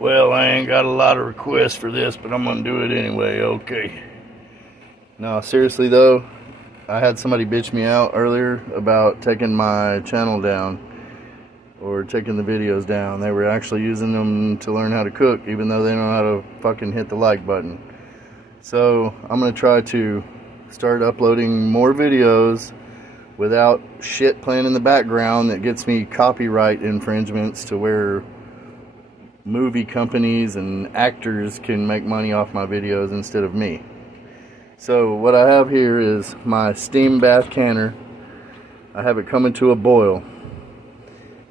Well, I ain't got a lot of requests for this, but I'm gonna do it anyway, okay. No, seriously though, I had somebody bitch me out earlier about taking my channel down or taking the videos down. They were actually using them to learn how to cook, even though they know how to fucking hit the like button. So I'm gonna try to start uploading more videos without shit playing in the background that gets me copyright infringements to where movie companies and actors can make money off my videos instead of me. So what I have here is my steam bath canner. I have it coming to a boil.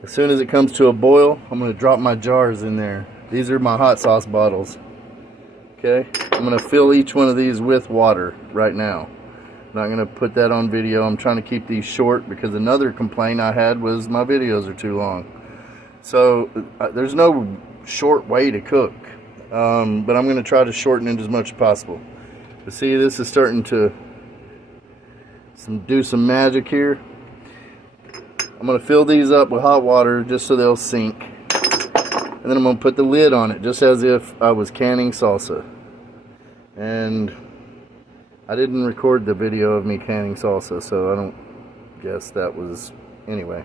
As soon as it comes to a boil, I'm going to drop my jars in there. These are my hot sauce bottles. Okay, I'm going to fill each one of these with water right now. I'm not going to put that on video. I'm trying to keep these short because another complaint I had was my videos are too long. So there's no short way to cook, but I'm going to try to shorten it as much as possible. But see, this is starting to do some magic here. I'm going to fill these up with hot water just so they'll sink, and then I'm going to put the lid on it just as if I was canning salsa. And I didn't record the video of me canning salsa, so I don't guess that was, anyway,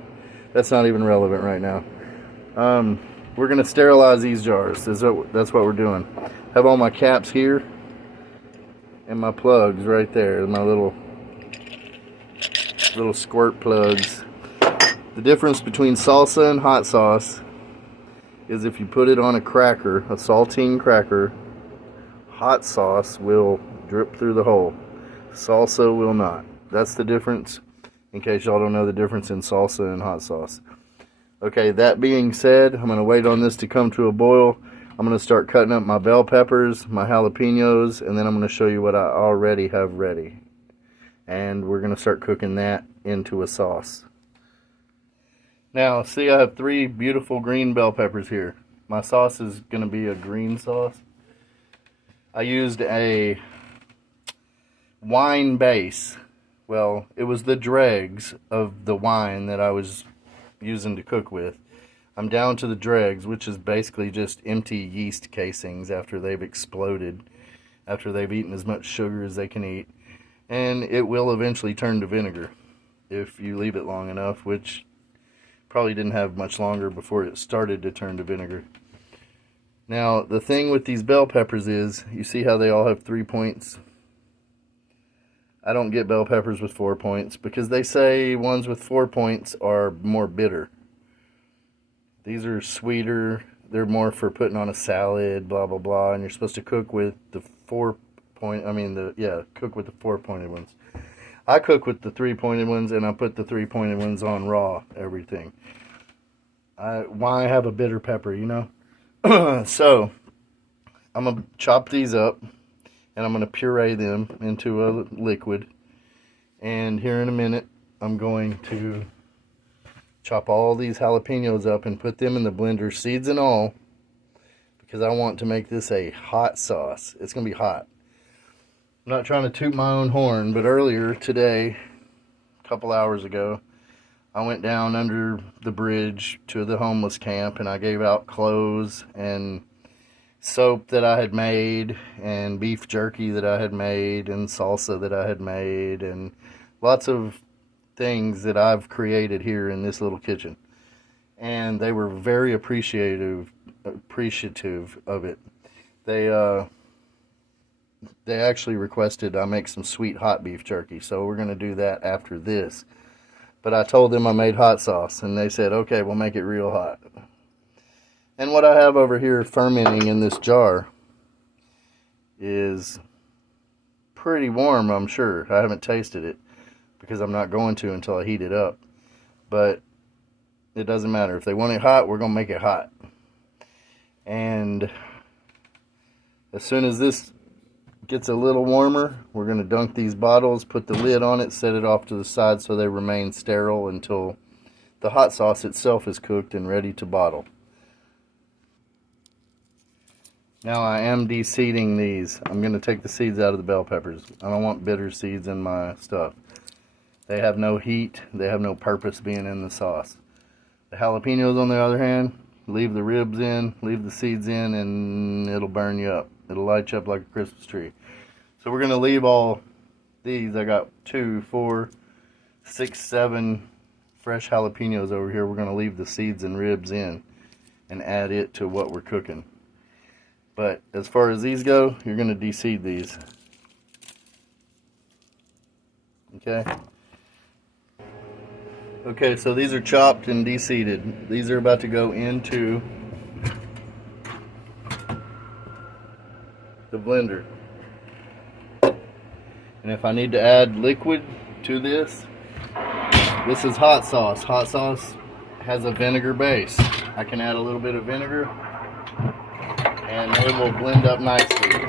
that's not even relevant right now. We're going to sterilize these jars. That's what we're doing. I have all my caps here and my plugs right there, my little squirt plugs. The difference between salsa and hot sauce is if you put it on a cracker, a saltine cracker, hot sauce will drip through the hole. Salsa will not. That's the difference, in case y'all don't know the difference in salsa and hot sauce. Okay, that being said, I'm going to wait on this to come to a boil. I'm going to start cutting up my bell peppers, my jalapenos, and then I'm going to show you what I already have ready. And we're going to start cooking that into a sauce. Now, see, I have 3 beautiful green bell peppers here. My sauce is going to be a green sauce. I used a wine base. Well, it was the dregs of the wine that I was using to cook with. I'm down to the dregs, which is basically just empty yeast casings after they've exploded, after they've eaten as much sugar as they can eat. And it will eventually turn to vinegar if you leave it long enough, which probably didn't have much longer before it started to turn to vinegar. Now, the thing with these bell peppers is, you see how they all have 3 points? I don't get bell peppers with 4 points because they say ones with 4 points are more bitter. These are sweeter. They're more for putting on a salad, blah, blah, blah. And you're supposed to cook with the 4 4-pointed ones. I cook with the 3-pointed ones, and I put the 3-pointed ones on raw, everything. Why have a bitter pepper, you know? So, I'm going to chop these up, and I'm going to puree them into a liquid. And here in a minute, I'm going to chop all these jalapenos up and put them in the blender, seeds and all, because I want to make this a hot sauce. It's going to be hot. I'm not trying to toot my own horn, but earlier today, a couple hours ago, I went down under the bridge to the homeless camp, and I gave out clothes and soap that I had made, and beef jerky that I had made, and salsa that I had made, and lots of things that I've created here in this little kitchen. And they were very appreciative of it. They actually requested I make some sweet hot beef jerky, so we're going to do that after this. But I told them I made hot sauce, and they said, okay, we'll make it real hot. And what I have over here fermenting in this jar is pretty warm, I'm sure. I haven't tasted it because I'm not going to until I heat it up. But it doesn't matter. If they want it hot, we're going to make it hot. And as soon as this gets a little warmer, we're going to dunk these bottles, put the lid on it, set it off to the side so they remain sterile until the hot sauce itself is cooked and ready to bottle. Now I am de-seeding these. I'm going to take the seeds out of the bell peppers. I don't want bitter seeds in my stuff. They have no heat. They have no purpose being in the sauce. The jalapenos, on the other hand, leave the ribs in, leave the seeds in, and it'll burn you up. It'll light you up like a Christmas tree. So we're gonna leave all these. I got 2, 4, 6, 7 fresh jalapenos over here. We're gonna leave the seeds and ribs in and add it to what we're cooking. But as far as these go, you're gonna de-seed these. Okay. Okay, so these are chopped and de-seeded. These are about to go into the blender. And if I need to add liquid to this is hot sauce. Hot sauce has a vinegar base. I can add a little bit of vinegar and it will blend up nicely.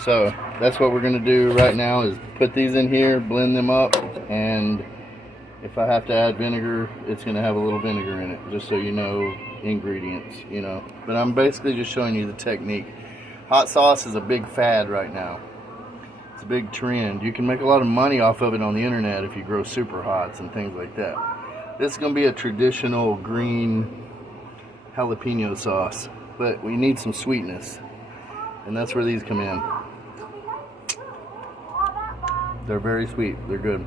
So that's what we're going to do right now, is put these in here, blend them up, and if I have to add vinegar, it's going to have a little vinegar in it, just so you know ingredients, you know. But I'm basically just showing you the technique. Hot sauce is a big fad right now. It's a big trend. You can make a lot of money off of it on the internet if you grow super hots and things like that. This is going to be a traditional green jalapeno sauce, but we need some sweetness, and that's where these come in. They're very sweet. They're good.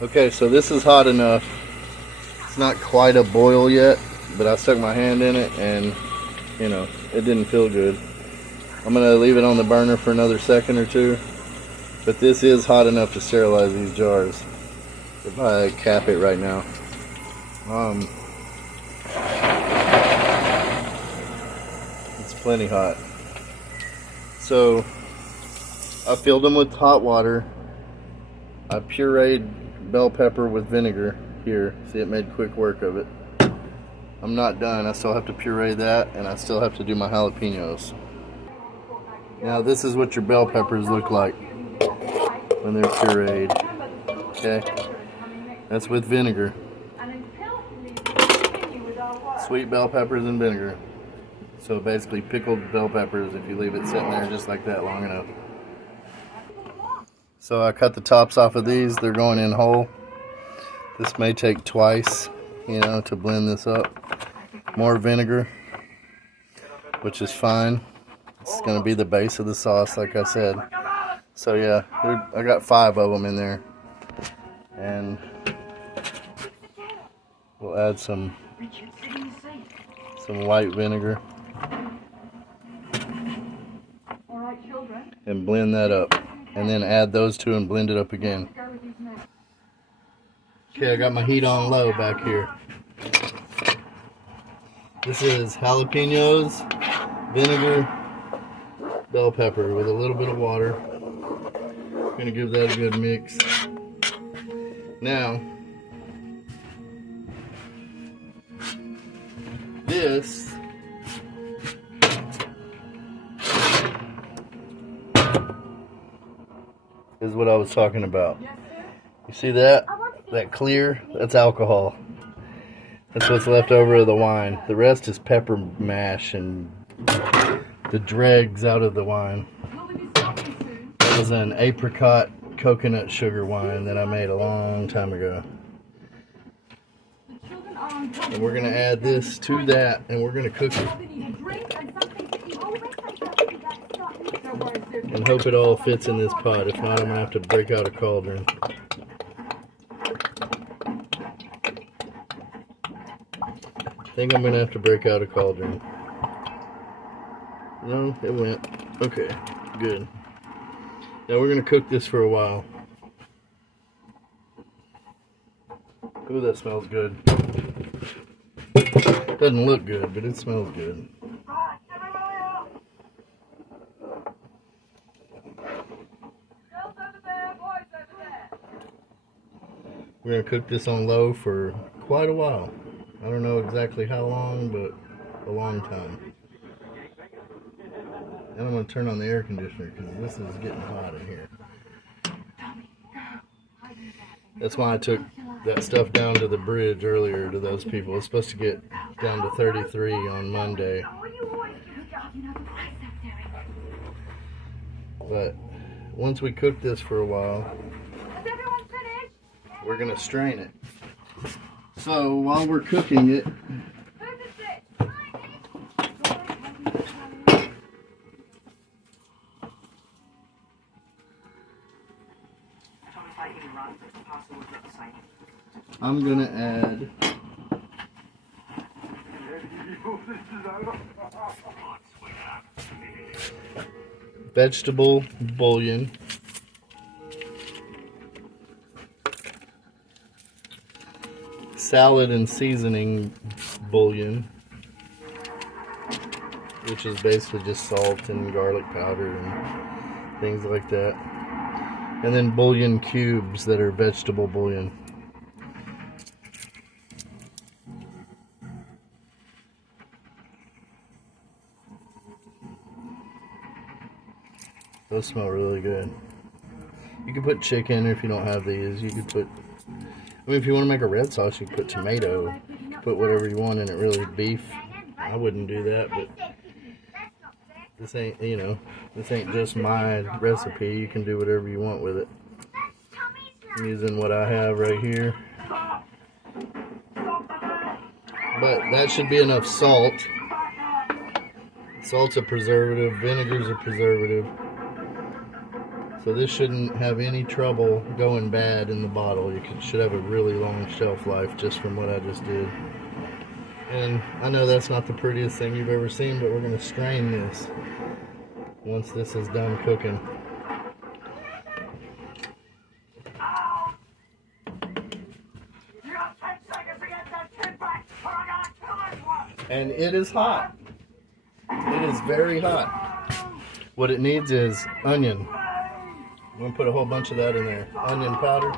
Okay, so this is hot enough. It's not quite a boil yet, but I stuck my hand in it and, you know, it didn't feel good. I'm going to leave it on the burner for another second or two. But this is hot enough to sterilize these jars. If I cap it right now. It's plenty hot. So I filled them with hot water. I pureed bell pepper with vinegar here. See, it made quick work of it. I'm not done. I still have to puree that, and I still have to do my jalapenos. Now this is what your bell peppers look like when they're pureed. Okay, that's with vinegar. Sweet bell peppers and vinegar. So basically pickled bell peppers if you leave it sitting there just like that long enough. So I cut the tops off of these. They're going in whole. This may take twice, you know, to blend this up. More vinegar, which is fine. It's going to be the base of the sauce, like I said. So yeah, I got 5 of them in there. And we'll add some white vinegar. And blend that up. And then add those two and blend it up again. Okay, I got my heat on low back here. This is jalapenos, vinegar, bell pepper with a little bit of water. Gonna give that a good mix. Now, this is what I was talking about. You see that? That clear? That's alcohol. That's what's left over of the wine. The rest is pepper mash and the dregs out of the wine. That was an apricot coconut sugar wine that I made a long time ago. And we're going to add this to that, and we're going to cook it. And hope it all fits in this pot. If not, I'm going to have to break out a cauldron. I think I'm going to have to break out a cauldron. No, it went. Okay, good. Now we're going to cook this for a while. Ooh, that smells good. Doesn't look good, but it smells good. We're going to cook this on low for quite a while. I don't know exactly how long, but a long time. And I'm going to turn on the air conditioner because this is getting hot in here. That's why I took that stuff down to the bridge earlier to those people. It's supposed to get down to 33 on Monday. But once we cook this for a while, we're going to strain it. So while we're cooking it, I'm gonna add vegetable bouillon, salad and seasoning bouillon, which is basically just salt and garlic powder and things like that, and then bouillon cubes that are vegetable bouillon. Those smell really good. You can put chicken if you don't have these. You could put, I mean, if you want to make a red sauce, you can put tomato. You can put whatever you want in it, really. Beef, I wouldn't do that, but this ain't, you know, this ain't just my recipe. You can do whatever you want with it. I'm using what I have right here. But that should be enough salt. Salt's a preservative, vinegar's a preservative. So this shouldn't have any trouble going bad in the bottle. You should have a really long shelf life just from what I just did. And I know that's not the prettiest thing you've ever seen, but we're going to strain this once this is done cooking. And it is hot. It is very hot. What it needs is onion. I'm going to put a whole bunch of that in there. Onion powder.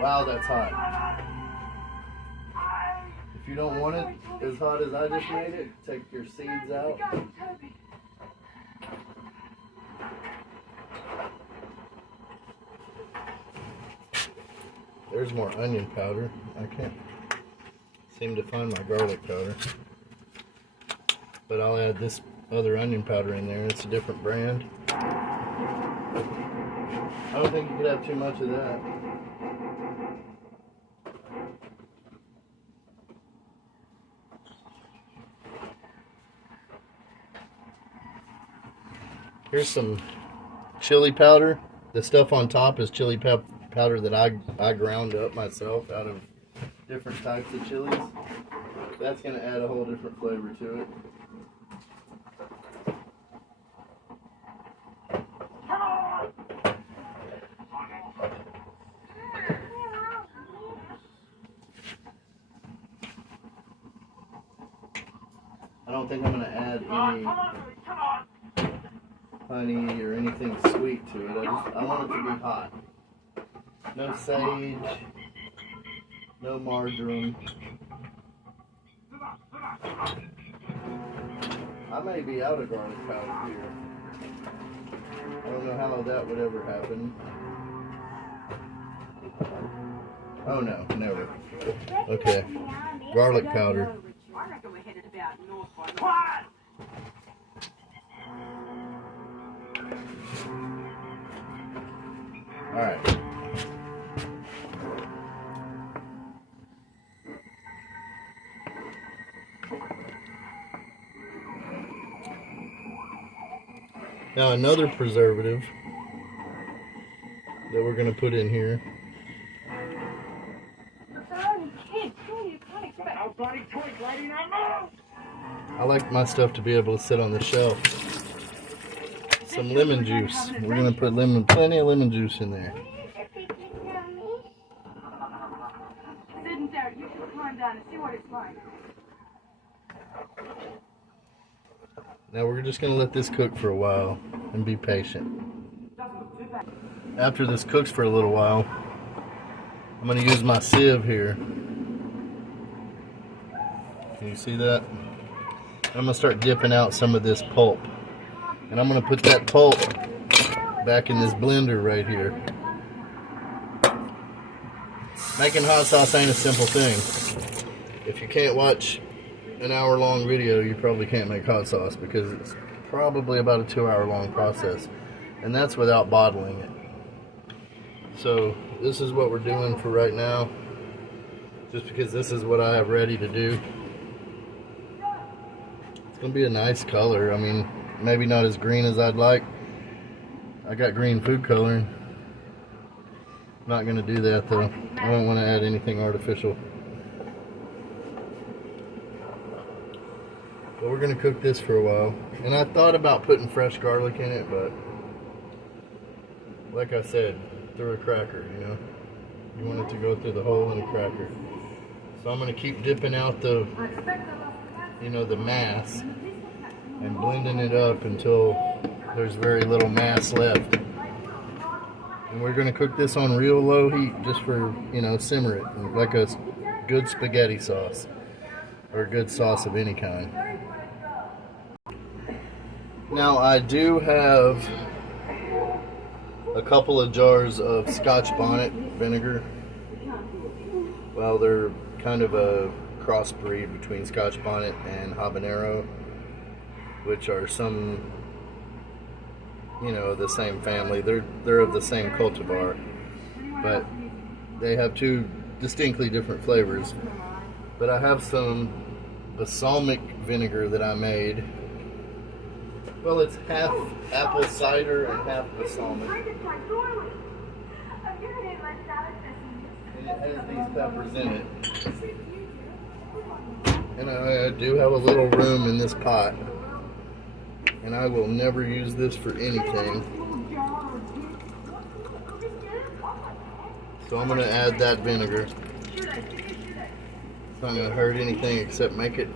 Wow, that's hot. If you don't want it as hot as I just made it, take your seeds out. There's more onion powder. I can't seem to find my garlic powder. But I'll add this other onion powder in there. It's a different brand. I don't think you could have too much of that. Here's some chili powder. The stuff on top is chili powder that I ground up myself out of different types of chilies. That's going to add a whole different flavor to it. I don't think I'm going to add any honey or anything sweet to it. I want it to be hot. No sage, no marjoram. I may be out of garlic powder here. I don't know how that would ever happen. Oh no, never. Okay, garlic powder. Alright. Now another preservative that we're going to put in here. I like my stuff to be able to sit on the shelf. Some lemon juice. We're going to put plenty of lemon juice in there. Now we're just going to let this cook for a while and be patient. After this cooks for a little while, I'm going to use my sieve here. Can you see that? I'm going to start dipping out some of this pulp. And I'm going to put that pulp back in this blender right here. Making hot sauce ain't a simple thing. If you can't watch an hour-long video, you probably can't make hot sauce because it's probably about a 2-hour-long process. And that's without bottling it. So this is what we're doing for right now, just because this is what I have ready to do. It's gonna be a nice color. I mean, maybe not as green as I'd like. I got green food coloring. Not gonna do that though. I don't want to add anything artificial. But we're gonna cook this for a while. And I thought about putting fresh garlic in it, but like I said, through a cracker, you know. You want it to go through the hole in a cracker. So I'm gonna keep dipping out the, you know, the mass and blending it up until there's very little mass left. And we're gonna cook this on real low heat just for, you know, simmer it like a good spaghetti sauce or a good sauce of any kind. Now I do have a couple of jars of Scotch bonnet vinegar. Well, they're kind of a crossbreed between Scotch bonnet and habanero, which are some, you know, the same family. They're of the same cultivar, but they have two distinctly different flavors. But I have some balsamic vinegar that I made. Well, it's half apple cider and half balsamic. And it has these peppers in it. And I do have a little room in this pot. And I will never use this for anything. So I'm going to add that vinegar. It's not going to hurt anything except make it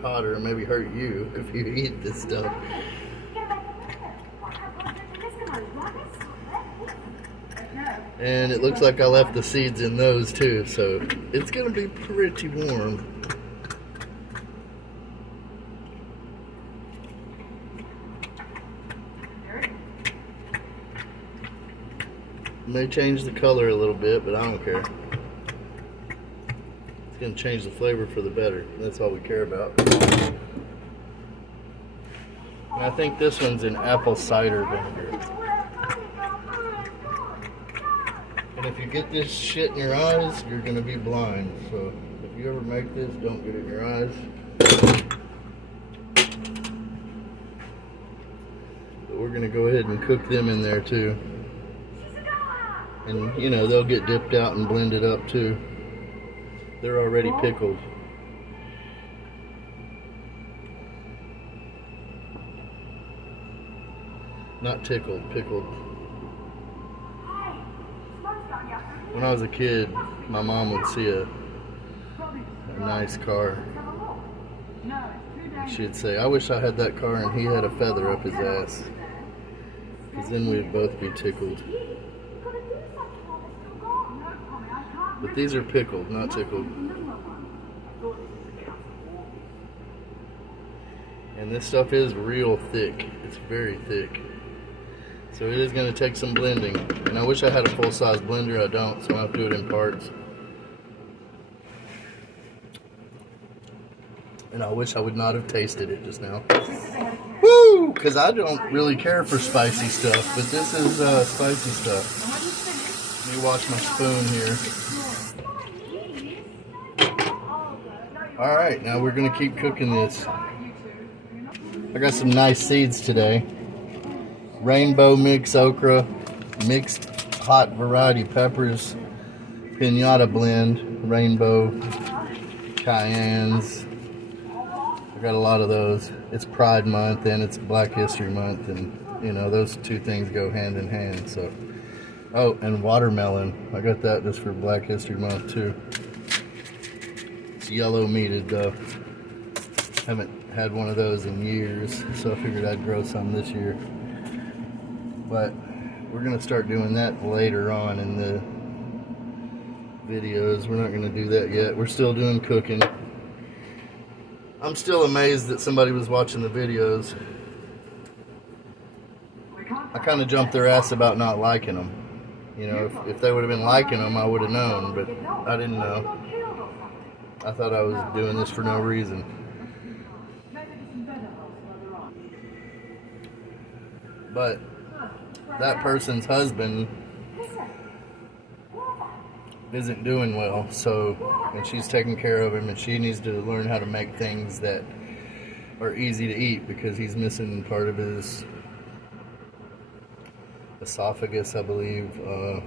hotter and maybe hurt you if you eat this stuff. And it looks like I left the seeds in those too, so it's going to be pretty warm. May change the color a little bit, but I don't care. It's going to change the flavor for the better. That's all we care about. And I think this one's in apple cider vinegar. And if you get this shit in your eyes, you're going to be blind. So if you ever make this, don't get it in your eyes. But we're going to go ahead and cook them in there too. And, you know, they'll get dipped out and blended up too. They're already pickled. Not tickled, pickled. When I was a kid, my mom would see a nice car. She'd say, I wish I had that car and he had a feather up his ass. Because then we'd both be tickled. But these are pickled, not tickled. And this stuff is real thick. It's very thick. So it is going to take some blending. And I wish I had a full-size blender. I don't, so I'll have to do it in parts. And I wish I would not have tasted it just now. Woo! Because I don't really care for spicy stuff, but this is spicy stuff. Let me watch my spoon here. Alright, now we're going to keep cooking this. I got some nice seeds today. Rainbow mix okra, mixed hot variety peppers, pinata blend, rainbow, cayennes. I got a lot of those. It's Pride Month and it's Black History Month, and you know those two things go hand in hand. So, oh, and watermelon. I got that just for Black History Month too. It's yellow meated though. Haven't had one of those in years, so I figured I'd grow some this year. But we're going to start doing that later on in the videos. We're not going to do that yet. We're still doing cooking. I'm still amazed that somebody was watching the videos. I kind of jumped their ass about not liking them. You know, if they would have been liking them, I would have known, but I didn't know. I thought I was doing this for no reason. But that person's husband isn't doing well, so, and she's taking care of him, and she needs to learn how to make things that are easy to eat because he's missing part of his esophagus, I believe. I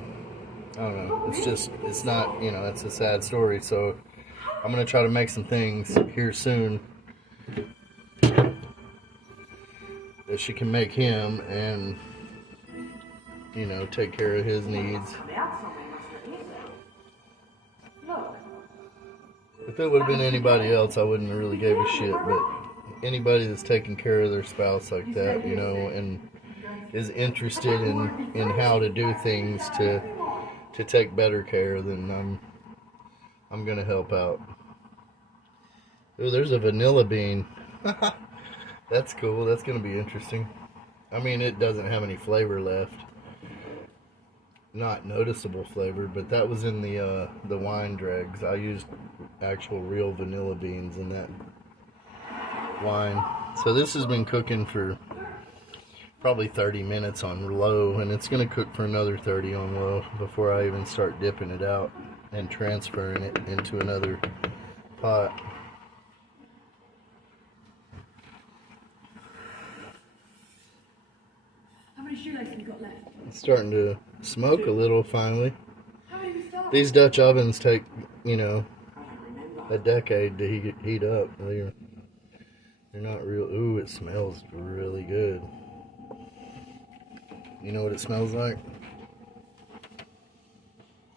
don't know. It's not, it's a sad story. So I'm going to try to make some things here soon that she can make him and, take care of his needs. If it would have been anybody else, I wouldn't have really gave a shit, but anybody that's taking care of their spouse like that, and is interested in how to do things to take better care, then I'm gonna help out. Oh, there's a vanilla bean. That's cool. That's gonna be interesting. I mean, it doesn't have any flavor left. Not noticeable flavor, but that was in the wine dregs. I used actual real vanilla beans in that wine. So this has been cooking for probably 30 minutes on low, and it's going to cook for another 30 on low before I even start dipping it out and transferring it into another pot. How many shoelaces have you got left? It's starting to smoke a little finally. These Dutch ovens take, a decade to heat up. They're not real. Ooh, it smells really good. You know what it smells like? It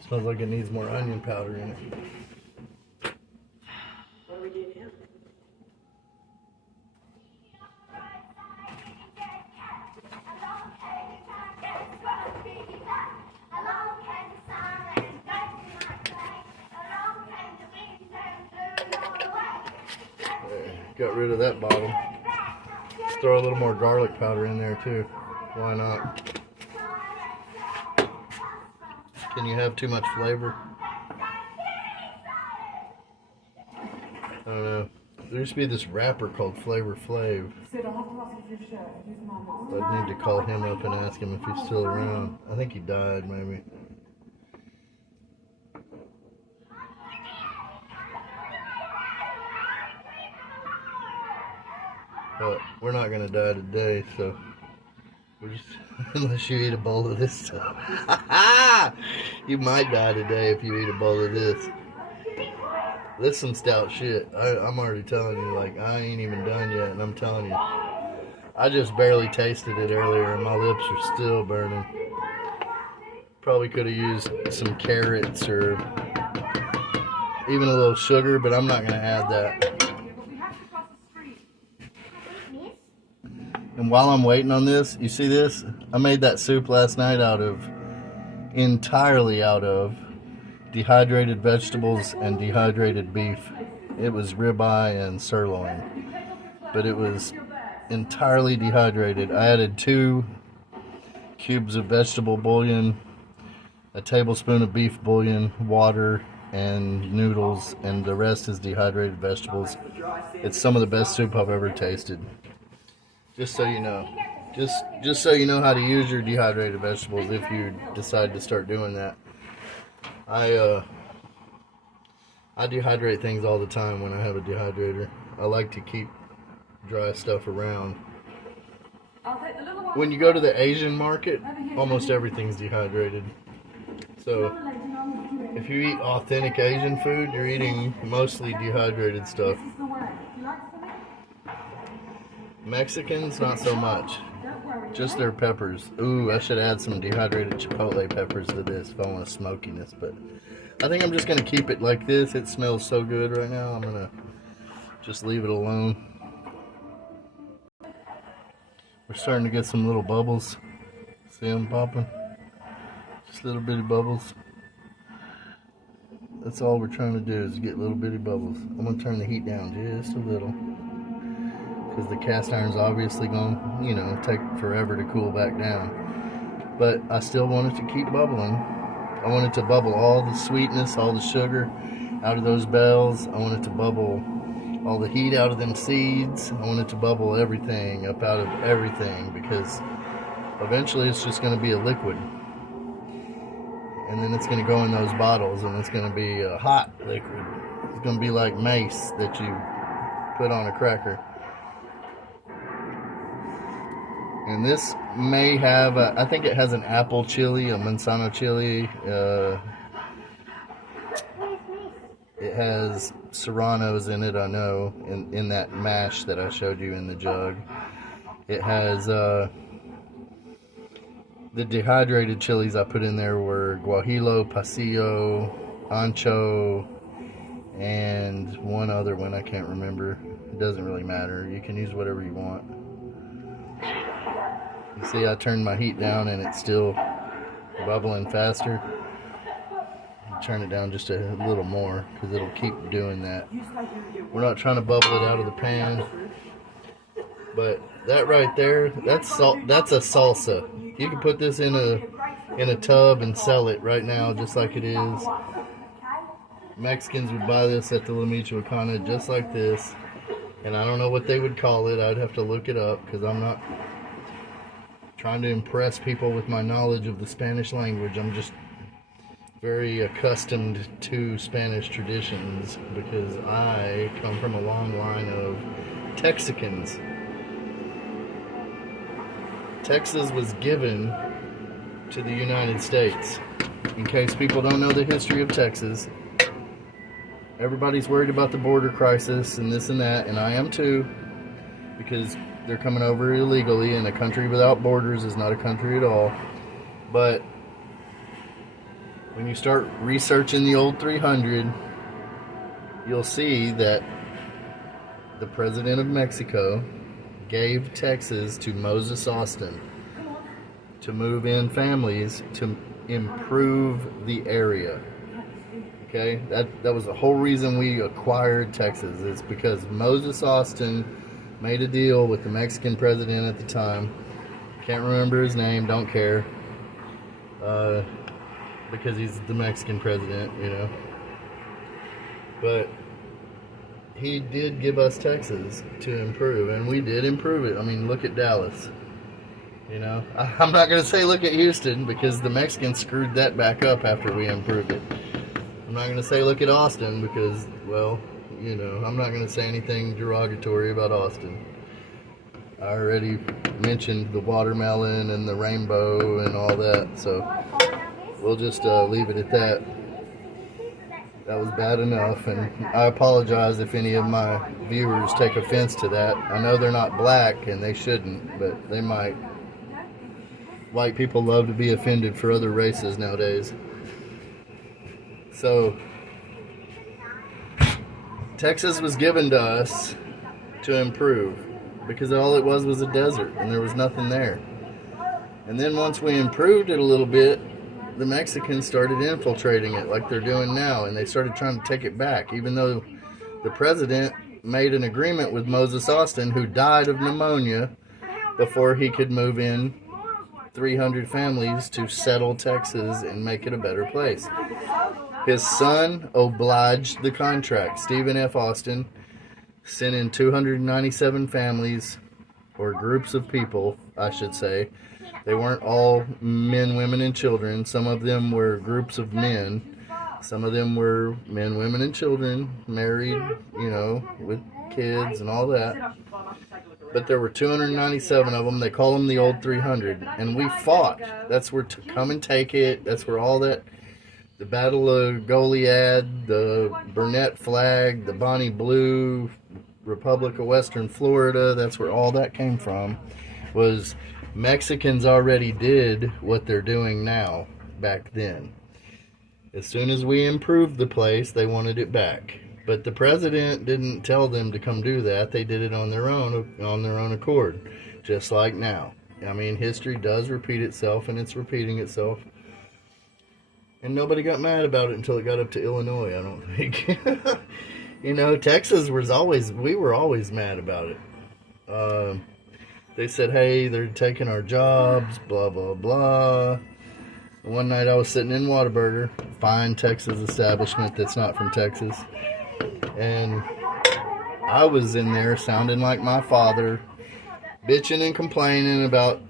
smells like it needs more onion powder in it. What are we doing now? Got rid of that bottom. Let's throw a little more garlic powder in there too. Why not? Can you have too much flavor? I don't know. There used to be this rapper called Flavor Flav. I'd need to call him up and ask him if he's still around. I think he died, maybe. But we're not gonna die today, so we're just unless you eat a bowl of this stuff. You might die today if you eat a bowl of this. This is some stout shit. I'm already telling you, like, I ain't even done yet, and I'm telling you, I just barely tasted it earlier, and my lips are still burning. Probably could have used some carrots or even a little sugar, but I'm not gonna add that. And while I'm waiting on this, you see this? I made that soup last night entirely out of dehydrated vegetables and dehydrated beef. It was ribeye and sirloin, but it was entirely dehydrated. I added 2 cubes of vegetable bouillon, a tablespoon of beef bouillon, water, and noodles, and the rest is dehydrated vegetables. It's some of the best soup I've ever tasted. Just so you know. Just so you know how to use your dehydrated vegetables if you decide to start doing that. I dehydrate things all the time when I have a dehydrator. I like to keep dry stuff around. When you go to the Asian market, almost everything's dehydrated. So if you eat authentic Asian food, you're eating mostly dehydrated stuff. Mexicans, not so much. Just their peppers. Ooh, I should add some dehydrated chipotle peppers to this if I want a smokiness, but I think I'm just going to keep it like this. It smells so good right now. I'm going to just leave it alone. We're starting to get some little bubbles. See them popping? Just little bitty bubbles. That's all we're trying to do is get little bitty bubbles. I'm going to turn the heat down just a little, because the cast iron's obviously going to, take forever to cool back down. But I still want it to keep bubbling. I want it to bubble all the sweetness, all the sugar out of those bells. I want it to bubble all the heat out of them seeds. I want it to bubble everything up out of everything, because eventually it's just going to be a liquid. and then it's going to go in those bottles, and it's going to be a hot liquid. It's going to be like mace that you put on a cracker. And this may have, I think it has an apple chili, a manzano chili. It has serranos in it, I know, in that mash that I showed you in the jug. It has, the dehydrated chilies I put in there were guajillo, pasillo, ancho, and one other one I can't remember. It doesn't really matter. You can use whatever you want. You see, I turned my heat down and it's still bubbling faster. Turn it down just a little more because it'll keep doing that. We're not trying to bubble it out of the pan, but that right there, that's a salsa. You can put this in a tub and sell it right now just like it is. Mexicans would buy this at the La Michoacana just like this, and I don't know what they would call it. I'd have to look it up because I'm not trying to impress people with my knowledge of the Spanish language. I'm just very accustomed to Spanish traditions because I come from a long line of Texicans. Texas was given to the United States. In case people don't know the history of Texas, everybody's worried about the border crisis and this and that, and I am too, because they're coming over illegally, and a country without borders is not a country at all. But when you start researching the old 300, you'll see that the president of Mexico gave Texas to Moses Austin to move in families to improve the area. Okay, that was the whole reason we acquired Texas. It's because Moses Austin made a deal with the Mexican president at the time. Can't remember his name, don't care. Because he's the Mexican president, you know. But he did give us Texas to improve, and we did improve it. I mean, look at Dallas. You know, I'm not going to say look at Houston because the Mexicans screwed that back up after we improved it. I'm not going to say look at Austin because, well, you know, I'm not going to say anything derogatory about Austin. I already mentioned the watermelon and the rainbow and all that, so we'll just leave it at that. That was bad enough, and I apologize if any of my viewers take offense to that. I know they're not black, and they shouldn't, but they might. White people love to be offended for other races nowadays. So, Texas was given to us to improve, because all it was a desert, and there was nothing there. And then once we improved it a little bit, the Mexicans started infiltrating it like they're doing now, and they started trying to take it back, even though the president made an agreement with Moses Austin, who died of pneumonia before he could move in 300 families to settle Texas and make it a better place. His son obliged the contract. Stephen F. Austin sent in 297 families, or groups of people, I should say. They weren't all men, women, and children. Some of them were groups of men. Some of them were men, women, and children, married, you know, with kids and all that. But there were 297 of them. They call them the old 300. And we fought. That's where to come and take it. That's where all that, the Battle of Goliad, the Burnett Flag, the Bonnie Blue, Republic of Western Florida, that's where all that came from. Was Mexicans already did what they're doing now back then. As soon as we improved the place, they wanted it back. But the president didn't tell them to come do that. They did it on their own accord, just like now. I mean, history does repeat itself, and it's repeating itself. And nobody got mad about it until it got up to Illinois, I don't think. You know, Texas was always, we were always mad about it. They said, hey, they're taking our jobs, blah, blah, blah. One night I was sitting in Whataburger, fine Texas establishment that's not from Texas. And I was in there sounding like my father, bitching and complaining about,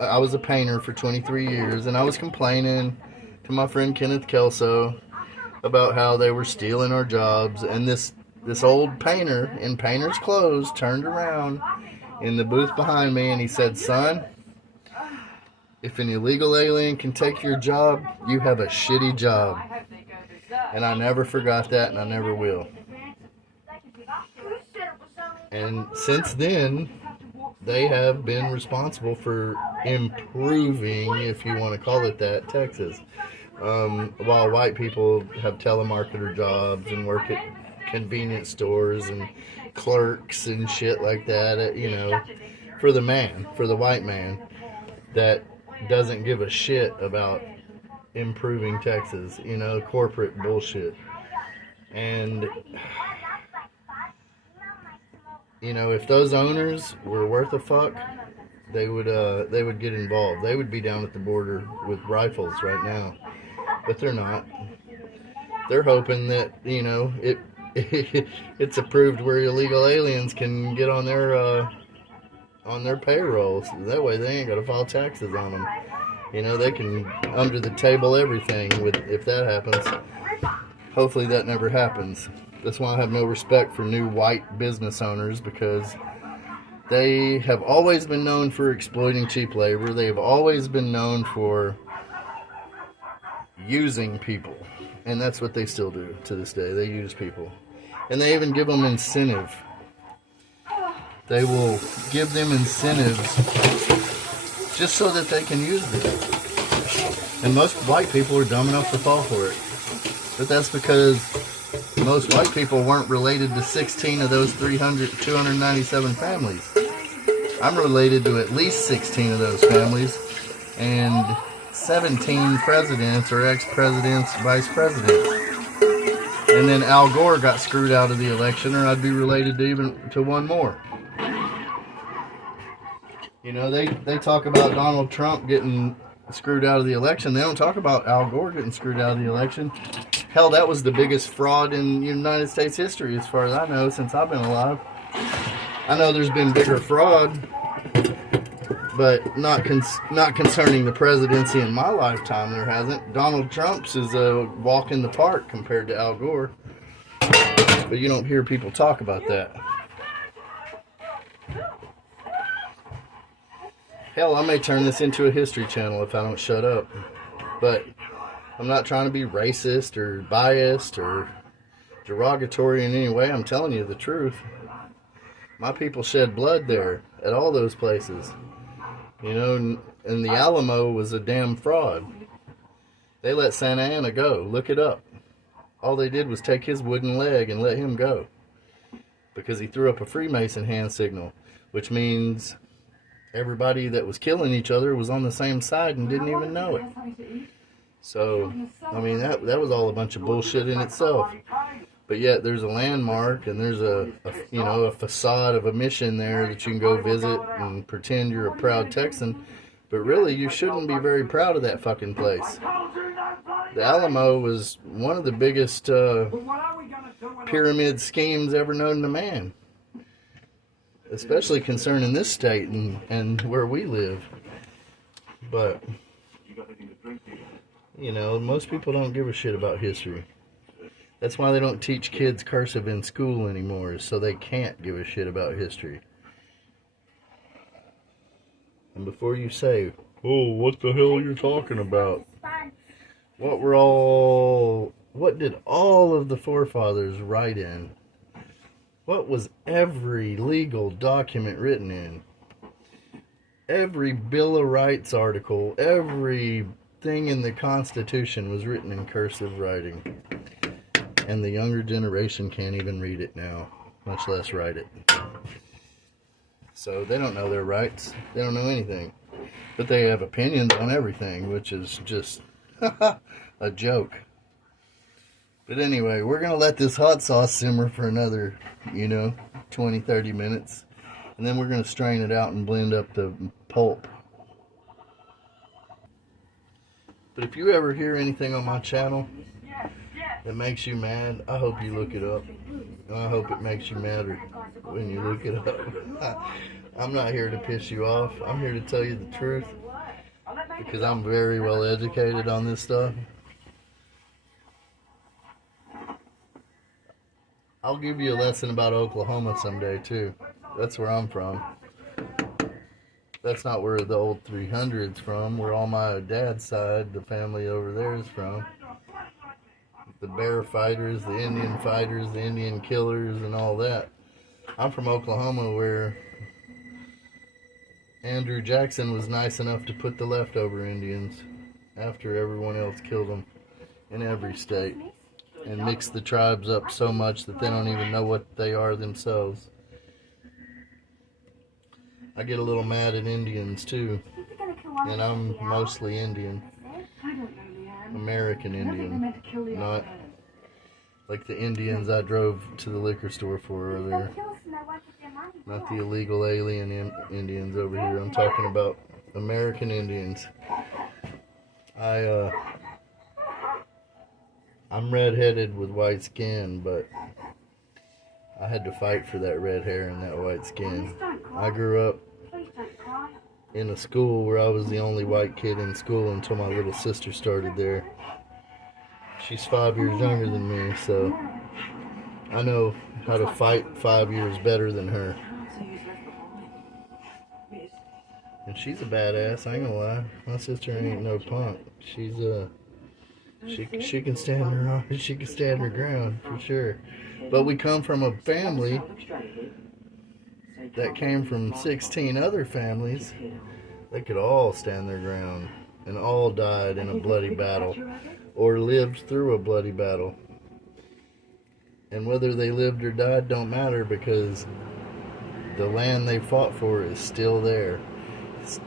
I was a painter for 23 years, and I was complaining to my friend Kenneth Kelso about how they were stealing our jobs, and this old painter in painter's clothes turned around in the booth behind me and he said, "Son, if an illegal alien can take your job, you have a shitty job." And I never forgot that, and I never will. And since then, they have been responsible for improving, if you want to call it that, Texas. While white people have telemarketer jobs and work at convenience stores and clerks and shit like that, you know, for the white man that doesn't give a shit about improving Texas, you know, corporate bullshit. And you know, if those owners were worth a fuck, they would get involved. They would be down at the border with rifles right now, but they're not. They're hoping that, you know, it's approved where illegal aliens can get on their payrolls. That way they ain't got to file taxes on them. You know, they can under the table everything if that happens. Hopefully that never happens. That's why I have no respect for new white business owners, because they have always been known for exploiting cheap labor. They have always been known for using people. And that's what they still do to this day. They use people. And they even give them incentive. They will give them incentives just so that they can use them. And most white people are dumb enough to fall for it. But that's because most white people weren't related to 16 of those 297 families. I'm related to at least 16 of those families and 17 presidents or ex-presidents, vice presidents. And then Al Gore got screwed out of the election, or I'd be related to one more. You know, they talk about Donald Trump getting screwed out of the election. They don't talk about Al Gore getting screwed out of the election. Hell, that was the biggest fraud in United States history, as far as I know, since I've been alive. I know there's been bigger fraud, but not concerning the presidency in my lifetime. There hasn't. Donald Trump's is a walk in the park compared to Al Gore, but you don't hear people talk about that. Hell, I may turn this into a history channel if I don't shut up. But I'm not trying to be racist or biased or derogatory in any way. I'm telling you the truth. My people shed blood there at all those places. You know, and the Alamo was a damn fraud. They let Santa Anna go. Look it up. All they did was take his wooden leg and let him go. Because he threw up a Freemason hand signal. Which means everybody that was killing each other was on the same side and didn't even know it. So, I mean, that was all a bunch of bullshit in itself. But yet, there's a landmark and there's a facade of a mission there that you can go visit and pretend you're a proud Texan. But really, you shouldn't be very proud of that fucking place. The Alamo was one of the biggest pyramid schemes ever known to man. Especially concerning this state and where we live. But, you know, most people don't give a shit about history. That's why they don't teach kids cursive in school anymore, so they can't give a shit about history. And before you say, "Oh, what the hell are you talking about?" What did all of the forefathers write in? What was every legal document written in? Every Bill of Rights article, everything in the Constitution was written in cursive writing. And the younger generation can't even read it now, much less write it. So they don't know their rights. They don't know anything. But they have opinions on everything, which is just a joke. But anyway, we're going to let this hot sauce simmer for another, 20, 30 minutes. And then we're going to strain it out and blend up the pulp. But if you ever hear anything on my channel that makes you mad, I hope you look it up. I hope it makes you madder when you look it up. I'm not here to piss you off. I'm here to tell you the truth. Because I'm very well educated on this stuff. I'll give you a lesson about Oklahoma someday too. That's where I'm from. That's not where the old 300's from. Where all my dad's side, the family over there is from. The bear fighters, the Indian fighters, the Indian killers, and all that. I'm from Oklahoma, where Andrew Jackson was nice enough to put the leftover Indians after everyone else killed them in every state, and mix the tribes up so much that they don't even know what they are themselves. I get a little mad at Indians too, and I'm mostly Indian. American Indian, not like the Indians I drove to the liquor store for earlier. Not the illegal alien Indians over here. I'm talking about American Indians. I'm redheaded with white skin, but I had to fight for that red hair and that white skin. I grew up in a school where I was the only white kid in school until my little sister started there. She's 5 years younger than me, so I know how to fight 5 years better than her. And she's a badass, I ain't gonna lie. My sister ain't no punk. She's she can stand her ground for sure. But we come from a family that came from 16 other families that could all stand their ground and all died in a bloody battle or lived through a bloody battle. And whether they lived or died don't matter, because the land they fought for is still there.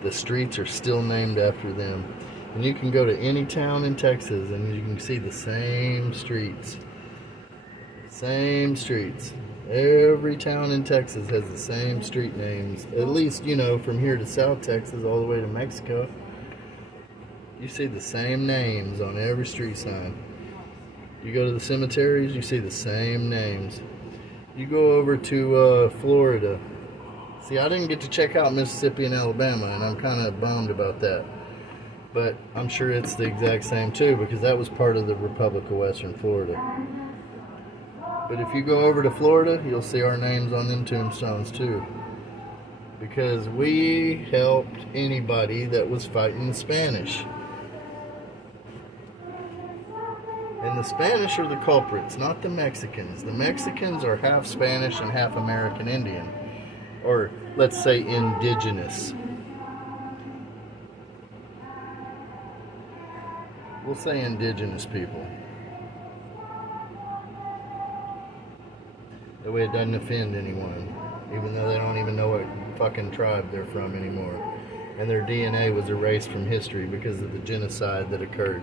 The streets are still named after them. And you can go to any town in Texas and you can see the same streets. Same streets. Every town in Texas has the same street names. At least, you know, from here to South Texas all the way to Mexico. You see the same names on every street sign. You go to the cemeteries, you see the same names. You go over to Florida. See, I didn't get to check out Mississippi and Alabama, and I'm kind of bummed about that. But I'm sure it's the exact same too, because that was part of the Republic of Western Florida. But if you go over to Florida, you'll see our names on them tombstones too. Because we helped anybody that was fighting the Spanish. And the Spanish are the culprits, not the Mexicans. The Mexicans are half Spanish and half American Indian. Or let's say indigenous. We'll say indigenous people. That way it doesn't offend anyone, even though they don't even know what fucking tribe they're from anymore. And their DNA was erased from history because of the genocide that occurred.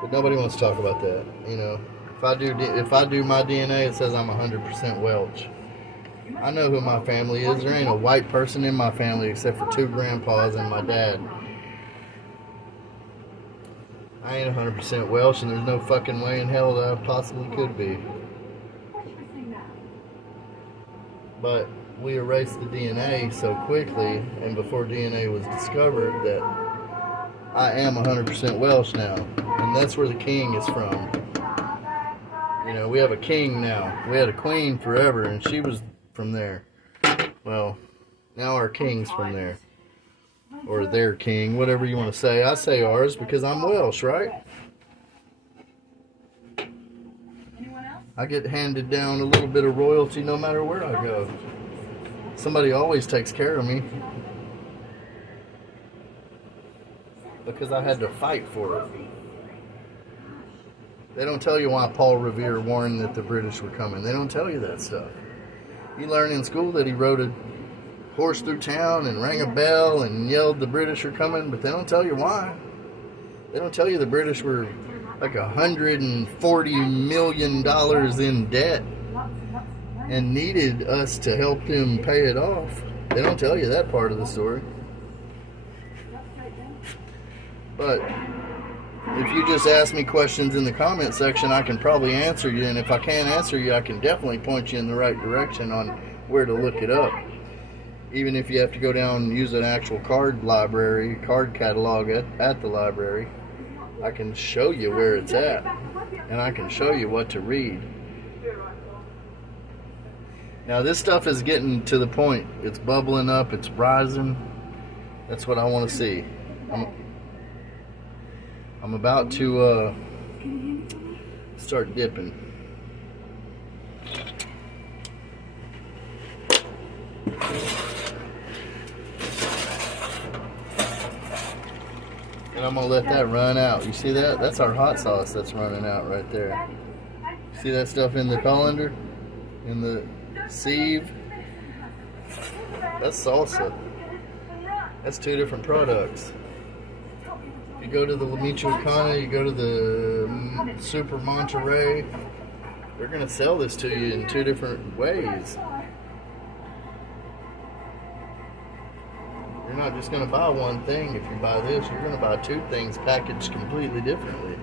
But nobody wants to talk about that, you know. If I do my DNA, it says I'm 100% Welch. I know who my family is. There ain't a white person in my family except for 2 grandpas and my dad. I ain't 100% Welsh, and there's no fucking way in hell that I possibly could be. But we erased the DNA so quickly, and before DNA was discovered, that I am 100% Welsh now. And that's where the king is from. You know, we have a king now. We had a queen forever, and she was from there. Well, now our king's from there. Or their king, whatever you want to say. I say ours because I'm Welsh, right? I get handed down a little bit of royalty no matter where I go. Somebody always takes care of me. Because I had to fight for it. They don't tell you why Paul Revere warned that the British were coming. They don't tell you that stuff. You learn in school that he rode a horse through town and rang a bell and yelled the British are coming, but they don't tell you why. They don't tell you the British were like $140 million in debt and needed us to help them pay it off. They don't tell you that part of the story. But if you just ask me questions in the comment section, I can probably answer you, and if I can't answer you, I can definitely point you in the right direction on where to look it up. Even if you have to go down and use an actual card catalog at the library, I can show you where it's at, and I can show you what to read. Now this stuff is getting to the point. It's bubbling up. It's rising. That's what I want to see. I'm about to start dipping. And I'm gonna let that run out. You see that? That's our hot sauce that's running out right there. See that stuff in the colander? In the sieve? That's salsa. That's two different products. You go to the La Michoacana, you go to the Super Monterey, they're gonna sell this to you in two different ways. You're not just gonna buy one thing. If you buy this, you're gonna buy two things packaged completely differently.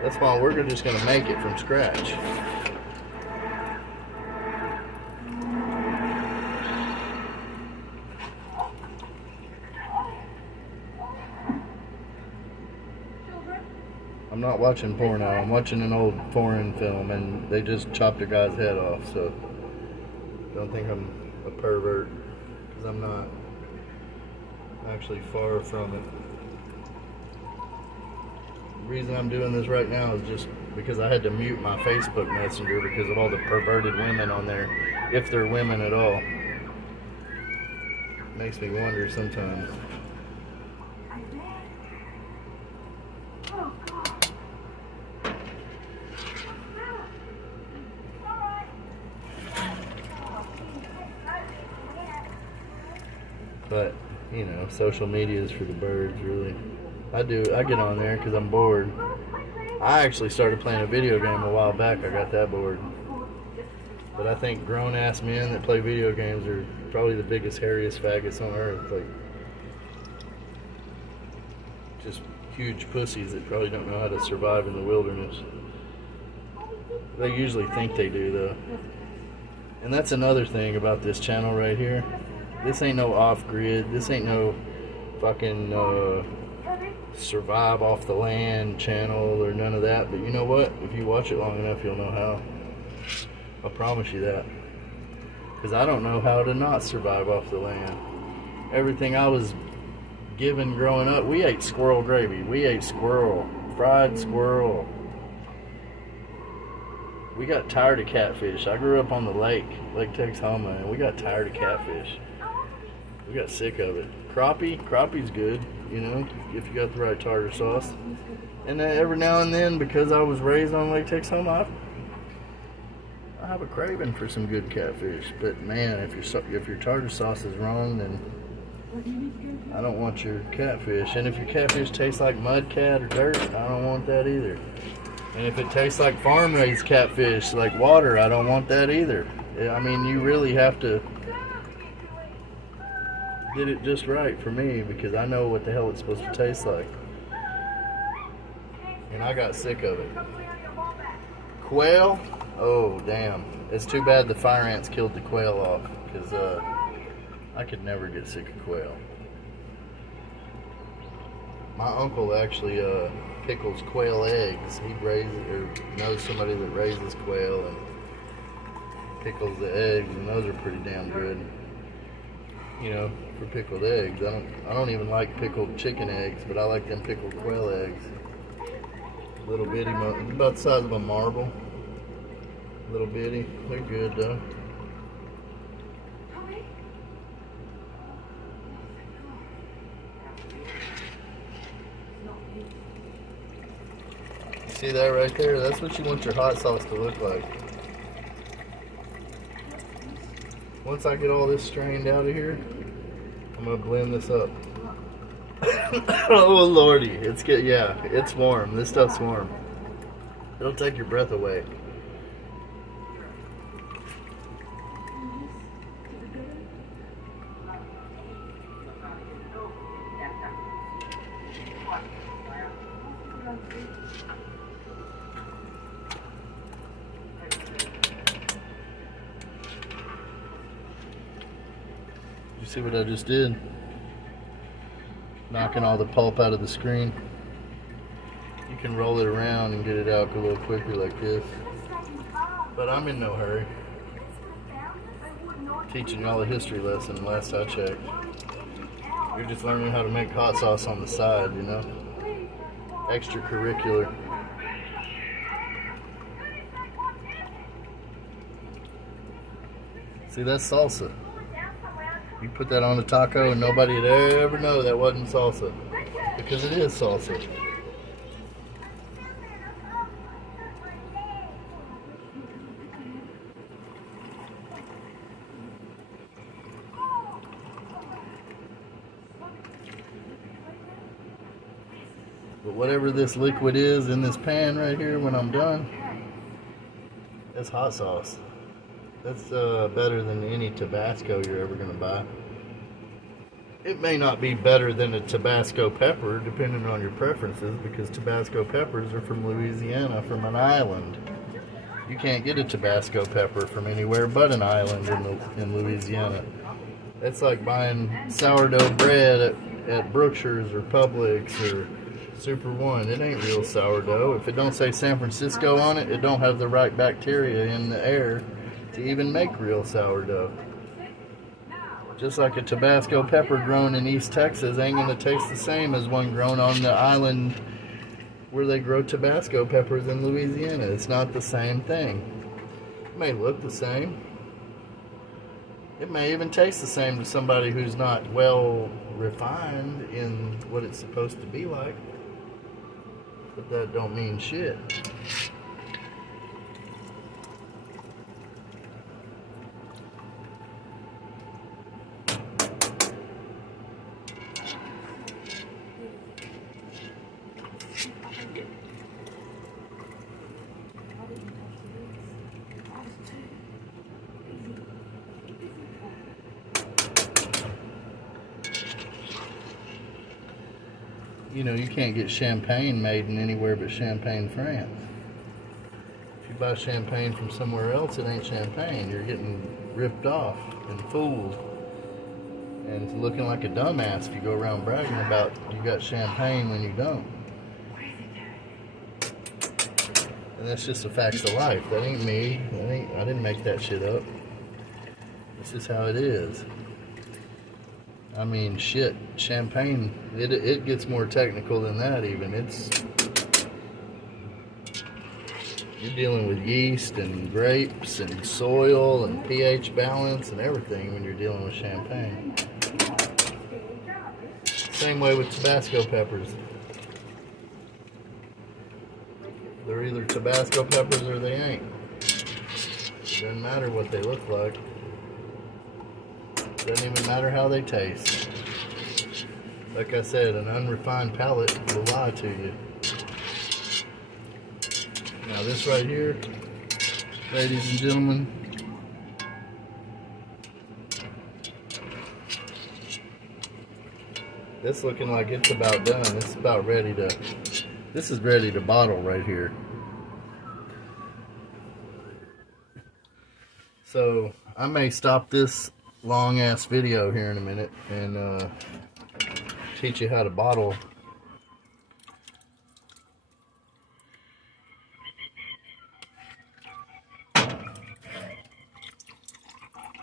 That's why we're just gonna make it from scratch. I'm not watching porno. I'm watching an old foreign film, and they just chopped a guy's head off. So don't think I'm a pervert, because I'm not. I'm actually far from it. The reason I'm doing this right now is just because I had to mute my Facebook Messenger because of all the perverted women on there, if they're women at all. Makes me wonder sometimes. But, you know, social media is for the birds, really. I get on there because I'm bored. I actually started playing a video game a while back. I got that bored. But I think grown-ass men that play video games are probably the biggest, hairiest faggots on earth. Like, just huge pussies that probably don't know how to survive in the wilderness. They usually think they do, though. And that's another thing about this channel right here. This ain't no off-grid. This ain't no fucking survive off the land channel or none of that. But you know what? If you watch it long enough, you'll know how. I promise you that. Because I don't know how to not survive off the land. Everything I was given growing up, we ate squirrel gravy. We ate squirrel. Fried squirrel. We got tired of catfish. I grew up on the lake, Lake Texoma, and we got tired of catfish. We got sick of it. Crappie's good, you know, if you got the right tartar sauce. And then every now and then, because I was raised on Lake Texoma, I have a craving for some good catfish. But man, if your tartar sauce is wrong, then I don't want your catfish. And if your catfish tastes like mud cat or dirt, I don't want that either. And if it tastes like farm-raised catfish, like water, I don't want that either. I mean, you really have to get it just right for me, because I know what the hell it's supposed to taste like. And I got sick of it. Quail? Oh, damn. It's too bad the fire ants killed the quail off, because I could never get sick of quail. My uncle actually pickles quail eggs. He knows somebody that raises quail and pickles the eggs, and those are pretty damn good. You know, for pickled eggs. I don't even like pickled chicken eggs, but I like them pickled quail eggs. Little bitty, about the size of a marble. Little bitty. They're good though. See that right there? That's what you want your hot sauce to look like. Once I get all this strained out of here, I'm gonna blend this up. Oh lordy, it's warm. This stuff's warm. It'll take your breath away. You see what I just did? Knocking all the pulp out of the screen. You can roll it around and get it out a little quicker like this. But I'm in no hurry. Teaching y'all a history lesson last I checked. You're just learning how to make hot sauce on the side, you know? Extracurricular. See, that's salsa. You put that on a taco and nobody would ever know that wasn't salsa. Because it is salsa. But whatever this liquid is in this pan right here when I'm done, that's hot sauce. That's better than any Tabasco you're ever going to buy. It may not be better than a Tabasco pepper, depending on your preferences, because Tabasco peppers are from Louisiana, from an island. You can't get a Tabasco pepper from anywhere but an island in Louisiana. It's like buying sourdough bread at Brookshire's or Publix or Super One. It ain't real sourdough. If it don't say San Francisco on it, it don't have the right bacteria in the air to even make real sourdough. Just like a Tabasco pepper grown in East Texas ain't gonna taste the same as one grown on the island where they grow Tabasco peppers in Louisiana. It's not the same thing. It may look the same. It may even taste the same to somebody who's not well refined in what it's supposed to be like. But that don't mean shit. You know, you can't get champagne made in anywhere but Champagne, France. If you buy champagne from somewhere else, it ain't champagne. You're getting ripped off and fooled. And it's looking like a dumbass if you go around bragging about you got champagne when you don't. And that's just the facts of life. That ain't me. I didn't make that shit up. This is how it is. I mean, shit, champagne, it gets more technical than that even. You're dealing with yeast and grapes and soil and pH balance and everything when you're dealing with champagne. Same way with Tabasco peppers. They're either Tabasco peppers or they ain't. It doesn't matter what they look like. Doesn't even matter how they taste. Like I said, an unrefined palate will lie to you. Now this right here, ladies and gentlemen, this looking like it's about done. This is about ready to, this is ready to bottle right here. So I may stop this long ass video here in a minute and teach you how to bottle.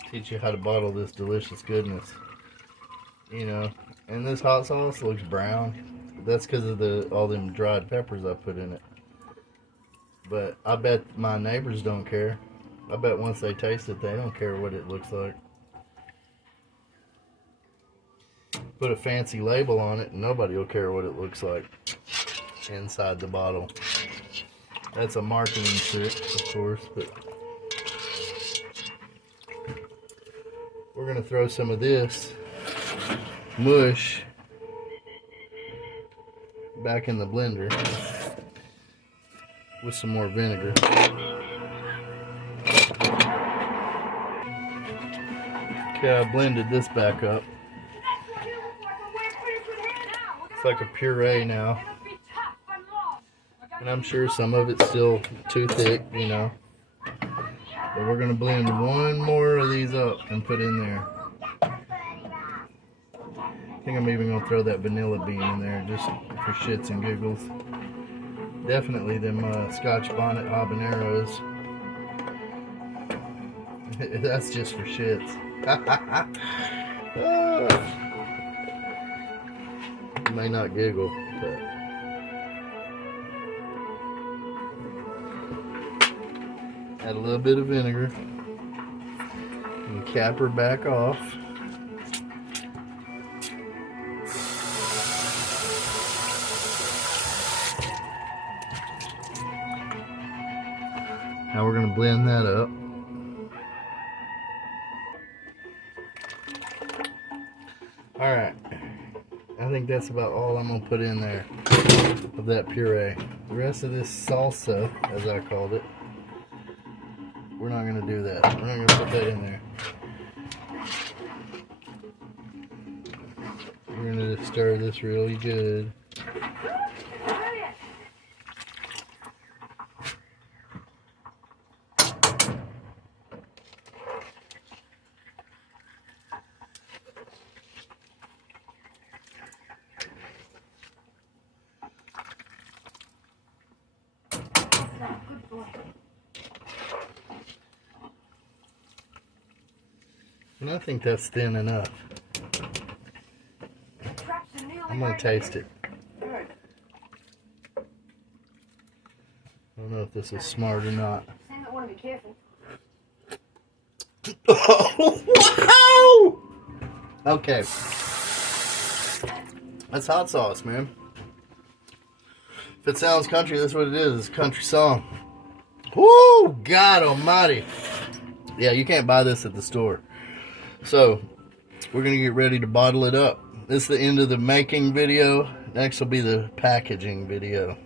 Teach you how to bottle this delicious goodness. You know, and this hot sauce looks brown. That's because of all them dried peppers I put in it. But I bet my neighbors don't care. I bet once they taste it, they don't care what it looks like. Put a fancy label on it and nobody will care what it looks like inside the bottle. That's a marketing trick, of course, but we're gonna throw some of this mush back in the blender with some more vinegar. Okay, I blended this back up. It's like a puree now. And I'm sure some of it's still too thick, you know. But we're gonna blend one more of these up and put in there. I think I'm even gonna throw that vanilla bean in there just for shits and giggles. Definitely them Scotch bonnet habaneros. That's just for shits. You may not giggle, but add a little bit of vinegar and cap her back off. Now we're going to blend that up. Alright, I think that's about all I'm going to put in there of that puree. The rest of this salsa, as I called it, we're not going to do that. We're not going to put that in there. We're going to stir this really good. Good boy. And I think that's thin enough. I'm going to taste it. Good. I don't know if this is smart or not. Sam might want to be careful. Oh, wow! Okay. That's hot sauce, man. If it sounds country, that's what it is. It's a country song. Woo! God almighty. Yeah, you can't buy this at the store. So, we're going to get ready to bottle it up. This is the end of the making video. Next will be the packaging video.